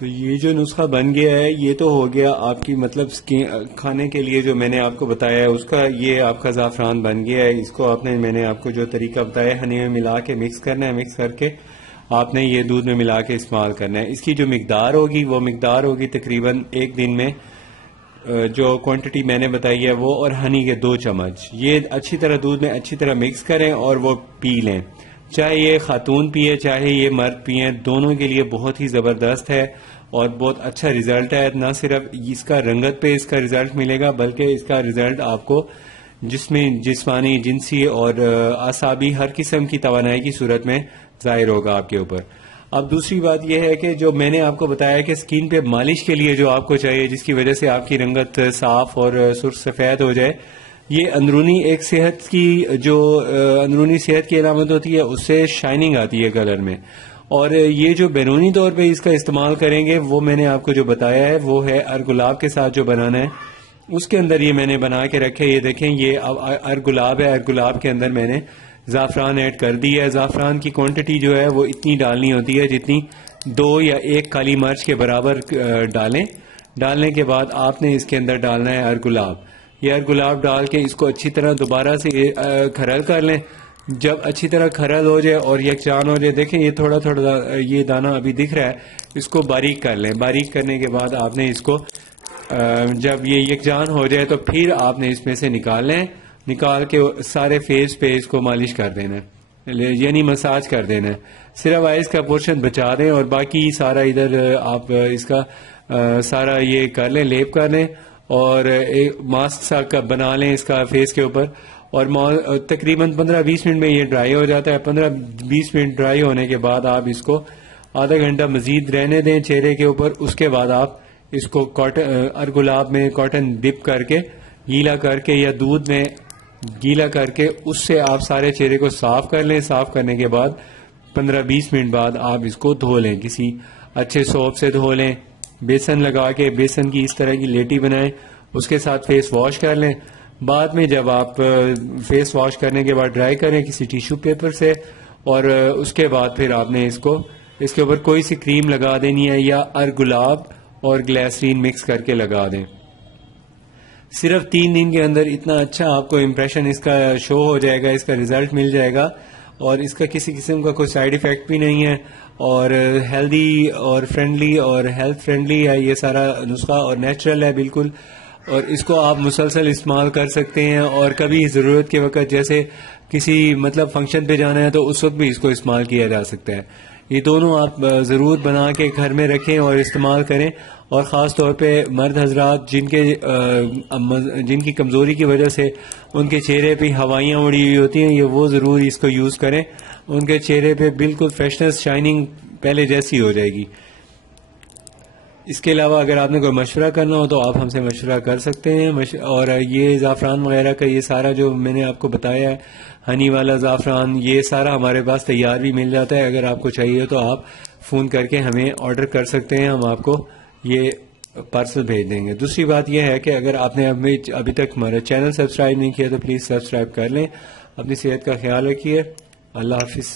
تو یہ جو نسخہ بن گیا ہے یہ تو ہو گیا آپ کی مطلب کھانے کے لیے جو میں نے آپ کو بتایا ہے اس کا، یہ آپ کا زعفران بن گیا ہے. اس کو میں نے آپ کو جو طریقہ بتایا ہنی میں ملا کے مکس کرنا ہے، مکس کر کے آپ نے یہ دودھ میں ملا کے استعمال کرنا ہے. اس کی جو مقدار ہوگی وہ مقدار ہوگی تقریباً ایک دن میں جو کوانٹٹی میں نے بتائی ہے وہ، اور ہنی کے 2 چمچ. یہ اچھی طرح دودھ میں اچھی طرح مکس کریں اور وہ پی لیں. چاہے یہ خاتون پیے چاہے یہ مرد پیئیں، دونوں کے لیے بہت ہی زبردست ہے اور بہت اچھا ریزلٹ ہے. نہ صرف اس کا رنگت پہ اس کا ریزلٹ ملے گا بلکہ اس کا ریزلٹ آپ کو جسمانی، جنسی اور اعصابی ہر قسم کی توانائی کی صورت میں ظاہر ہوگا آپ کے اوپر. اب دوسری بات یہ ہے کہ جو میں نے آپ کو بتایا کہ سکین پہ مالش کے لیے جو آپ کو چاہیے جس کی وجہ سے آپ کی رنگت صاف اور سرخ سفید ہو جائے، یہ اندرونی ایک صحت کی جو اندرونی صحت کی علامت ہوتی ہے، اس سے شائننگ آتی ہے کلر میں. اور یہ جو بیرونی طور پہ اس کا استعمال کریں گے وہ میں نے آپ کو جو بتایا ہے وہ ہے ارگلاب کے ساتھ جو بنانا ہے. اس کے اندر یہ میں نے بنا کے رکھے، یہ دیکھیں یہ ارگلاب ہے. ارگلاب کے اندر میں نے زعفران ایڈ کر دی ہے. زعفران کی کوانٹٹی جو ہے وہ اتنی ڈالنی ہوتی ہے جتنی 2 یا 1 کالی مرچ کے برابر ڈالیں. ڈالنے کے بعد آپ نے اس کے اندر ڈالنا ہے ارگلاب. یہ ارگلاب ڈال کے اس کو اچھی طرح دوبارہ سے کھرل کر لیں. جب اچھی طرح کھرل ہو جائے اور یکجان ہو جائے، دیکھیں یہ تھوڑا تھوڑا یہ دانہ ابھی دکھ رہا ہے، اس کو باریک کر لیں. باریک کرنے کے بعد آپ نے اس کو جب یہ یکجان ہو جائے تو پھر آپ نے اس میں سے نکال لیں. نکال کے سارے فیس پہ اس کو مالش کر دینا ہے، یعنی مساج کر دینا ہے. صرف آئس کا پورشن بچا دیں اور باقی سارا ادھر آپ اس کا سارا یہ کر لیں، لیپ کر لیں اور ایک ماسک سا بنا لیں اس کا فیس کے اوپر. اور تقریباً 15-20 منٹ میں یہ ڈرائی ہو جاتا ہے. 15-20 منٹ ڈرائی ہونے کے بعد آپ اس کو آدھا گھنٹہ مزید رہنے دیں چہرے کے اوپر. اس کے بعد آپ اس کو ارگلاب میں کاٹن ڈپ کر کے گیلا کر کے یا دودھ میں گیلا کر کے اس سے آپ سارے چہرے کو صاف کر لیں. صاف کرنے کے بعد 15-20 منٹ بعد آپ اس کو دھو لیں، کسی اچھے سوپ سے دھو لیں. بیسن لگا کے بیسن کی اس طرح کی لیٹی بنائیں، اس کے ساتھ فیس واش کر لیں. بعد میں جب آپ فیس واش کرنے کے بعد ڈرائی کریں کسی ٹیشو پیپر سے، اور اس کے بعد پھر آپ نے اس کے اوپر کوئی سی کریم لگا دینی ہے یا ارگلاب اور گلیسرین مکس کر کے لگا دیں. صرف 3 دن کے اندر اتنا اچھا آپ کو امپریشن اس کا شو ہو جائے گا، اس کا ریزلٹ مل جائے گا اور اس کا کسی قسم کا کوئی سائیڈ ایفیکٹ بھی نہیں ہے اور ہیلدی اور فرینڈلی اور ہیلتھ فرینڈلی ہے یہ سارا نسخہ اور نیچرل ہے بالکل. اور اس کو آپ مسلسل استعمال کر سکتے ہیں اور کبھی ضرورت کے وقت جیسے کسی مطلب فنکشن پہ جانا ہے تو اس وقت بھی اس کو استعمال کیا جا سکتا ہے. یہ دونوں آپ ضرور بنا کے گھر میں رکھیں اور استعمال کریں. اور خاص طور پہ مرد حضرات جن کی کمزوری کی وجہ سے ان کے چہرے پہ ہوائیاں اڑی ہوئی ہوتی ہیں، یہ وہ ضرور اس کو یوز کریں. ان کے چہرے پہ بالکل فریشنس، شائننگ پہلے جیسی ہو جائے گی. اس کے علاوہ اگر آپ نے کوئی مشورہ کرنا ہو تو آپ ہم سے مشورہ کر سکتے ہیں. اور یہ زعفران وغیرہ کا یہ سارا جو میں نے آپ کو بتایا ہے، ہنی والا زعفران، یہ سارا ہمارے پاس تیار بھی مل جاتا ہے. اگر آپ کو چاہیے تو آپ فون کر کے ہمیں آرڈر کر سکتے ہیں، ہم آپ کو یہ پارسل بھیج دیں گے. دوسری بات یہ ہے کہ اگر آپ نے ابھی تک ہمارا چینل سبسکرائب نہیں کیا تو پلیز سبسکرائب کر لیں. اپنی صحت کا خیال رکھیے. اللہ حافظ.